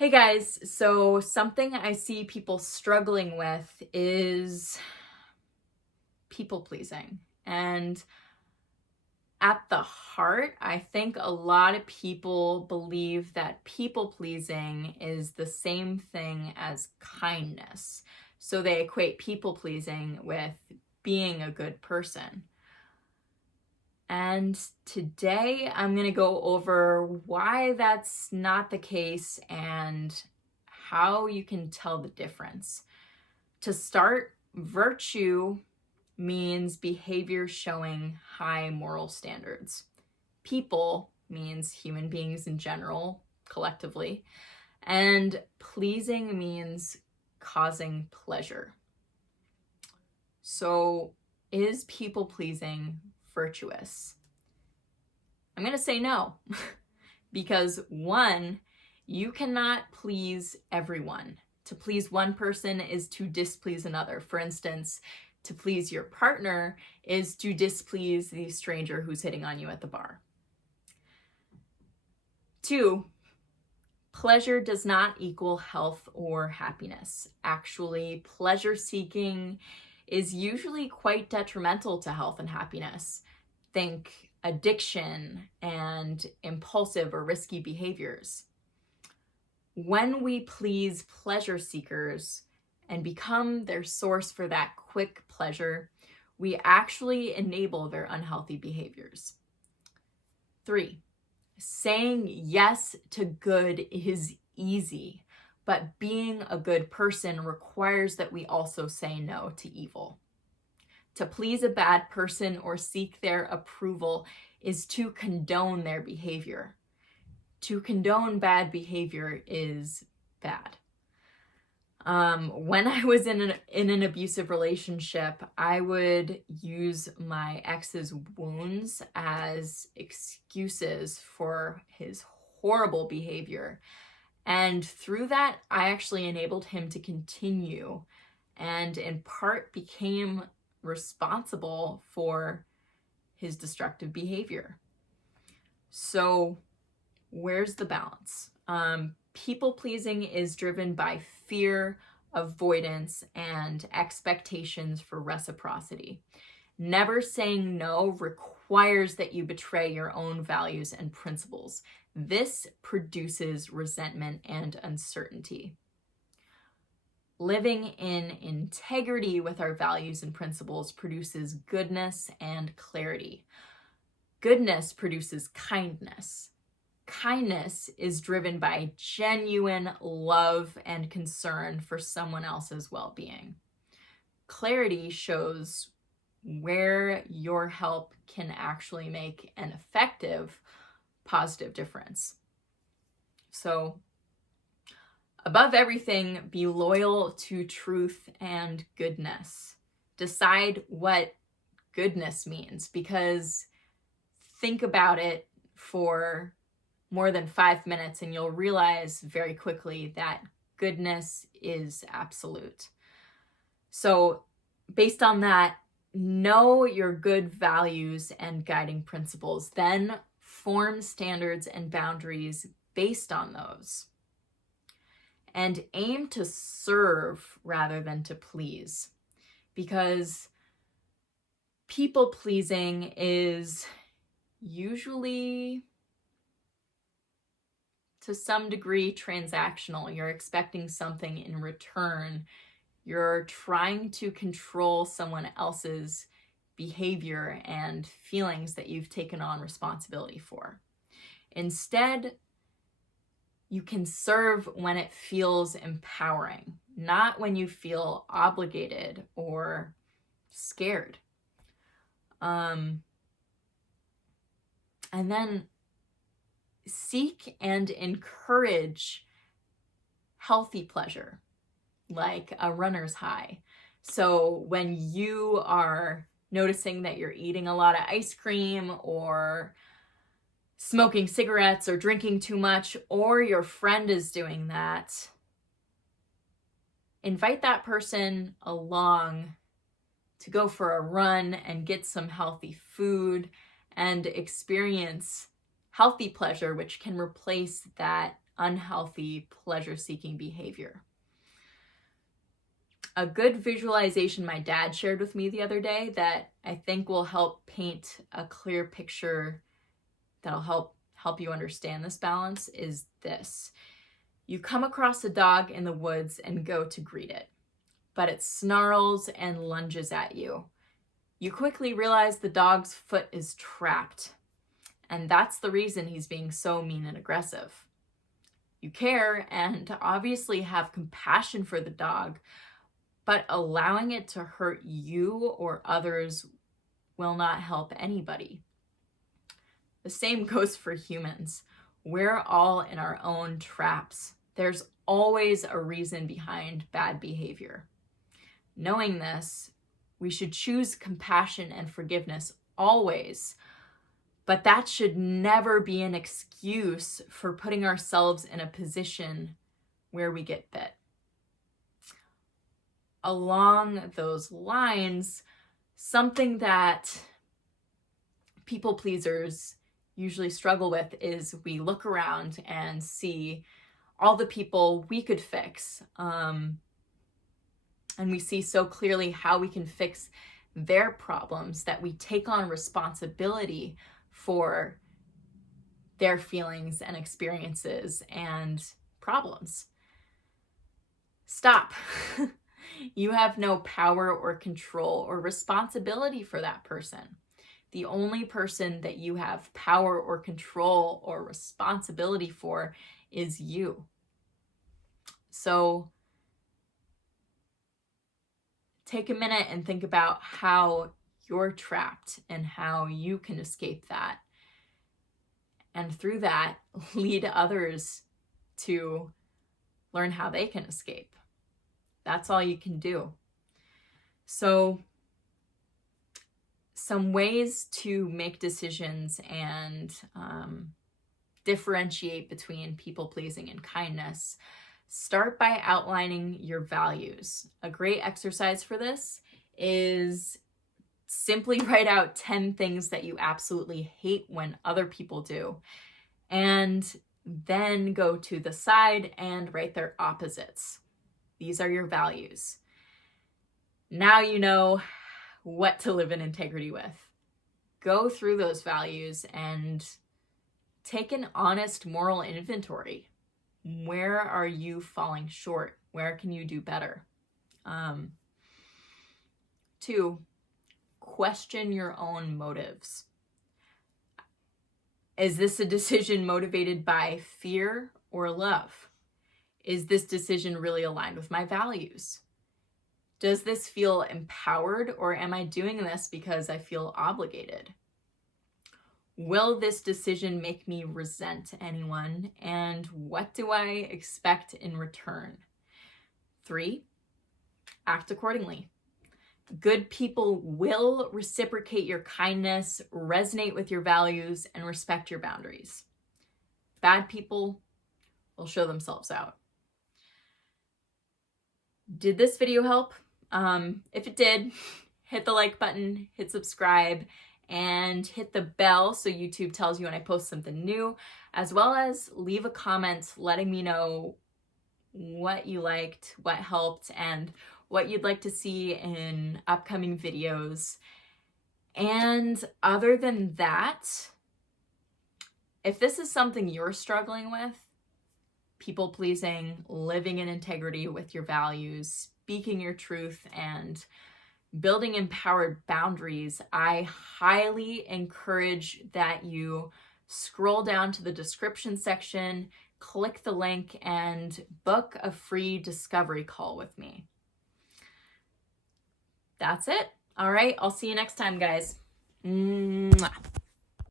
Hey guys, so something I see people struggling with is people pleasing. And at the heart, I think a lot of people believe that people pleasing is the same thing as kindness. So they equate people pleasing with being a good person. And today I'm going to go over why that's not the case and how you can tell the difference. To start, virtue means behavior showing high moral standards. People means human beings in general, collectively. And pleasing means causing pleasure. So, is people pleasing virtuous? I'm going to say no. Because one, you cannot please everyone. To please one person is to displease another. For instance, to please your partner is to displease the stranger who's hitting on you at the bar. Two, pleasure does not equal health or happiness. Actually, pleasure seeking is usually quite detrimental to health and happiness. Think addiction and impulsive or risky behaviors. When we please pleasure seekers and become their source for that quick pleasure, we actually enable their unhealthy behaviors. 3, saying yes to good is easy, but being a good person requires that we also say no to evil. To please a bad person or seek their approval is to condone their behavior. To condone bad behavior is bad. When I was in an abusive relationship, I would use my ex's wounds as excuses for his horrible behavior. And through that, I actually enabled him to continue and in part became responsible for his destructive behavior. So where's the balance? People pleasing is driven by fear, avoidance, and expectations for reciprocity. Never saying no requires that you betray your own values and principles. This produces resentment and uncertainty. Living in integrity with our values and principles produces goodness and clarity. Goodness produces kindness. Kindness is driven by genuine love and concern for someone else's well-being. Clarity shows where your help can actually make an effective, positive difference. So, above everything, be loyal to truth and goodness. Decide what goodness means, because think about it for more than 5 minutes and you'll realize very quickly that goodness is absolute. So based on that, know your good values and guiding principles, then form standards and boundaries based on those. And aim to serve rather than to please, because people pleasing is usually to some degree transactional. You're expecting something in return. You're trying to control someone else's behavior and feelings that you've taken on responsibility for. Instead, you can serve when it feels empowering, not when you feel obligated or scared. And then seek and encourage healthy pleasure, like a runner's high. So when you are noticing that you're eating a lot of ice cream or smoking cigarettes or drinking too much, or your friend is doing that, invite that person along to go for a run and get some healthy food and experience healthy pleasure, which can replace that unhealthy pleasure-seeking behavior. A good visualization my dad shared with me the other day that I think will help paint a clear picture that'll help you understand this balance is this. You come across a dog in the woods and go to greet it, but it snarls and lunges at you. You quickly realize the dog's foot is trapped, and that's the reason he's being so mean and aggressive. You care and obviously have compassion for the dog, but allowing it to hurt you or others will not help anybody. The same goes for humans. We're all in our own traps. There's always a reason behind bad behavior. Knowing this, we should choose compassion and forgiveness always, but that should never be an excuse for putting ourselves in a position where we get bit. Along those lines, something that people pleasers usually struggle with is we look around and see all the people we could fix. And we see so clearly how we can fix their problems that we take on responsibility for their feelings and experiences and problems. Stop. You have no power or control or responsibility for that person. The only person that you have power or control or responsibility for is you. So take a minute and think about how you're trapped and how you can escape that. And through that, lead others to learn how they can escape. That's all you can do. So, some ways to make decisions and differentiate between people pleasing and kindness. Start by outlining your values. A great exercise for this is simply write out 10 things that you absolutely hate when other people do, and then go to the side and write their opposites. These are your values. Now you know what to live in integrity with. Go through those values and take an honest moral inventory. Where are you falling short? Where can you do better? 2, question your own motives. Is this a decision motivated by fear or love? Is this decision really aligned with my values? Does this feel empowered, or am I doing this because I feel obligated? Will this decision make me resent anyone? And what do I expect in return? 3, act accordingly. Good people will reciprocate your kindness, resonate with your values, and respect your boundaries. Bad people will show themselves out. Did this video help? If it did, hit the like button, hit subscribe, and hit the bell so YouTube tells you when I post something new, as well as leave a comment letting me know what you liked, what helped, and what you'd like to see in upcoming videos. And other than that, if this is something you're struggling with, people pleasing, living in integrity with your values, speaking your truth, and building empowered boundaries, I highly encourage that you scroll down to the description section, click the link, and book a free discovery call with me. That's it. All right, I'll see you next time, guys. Mwah.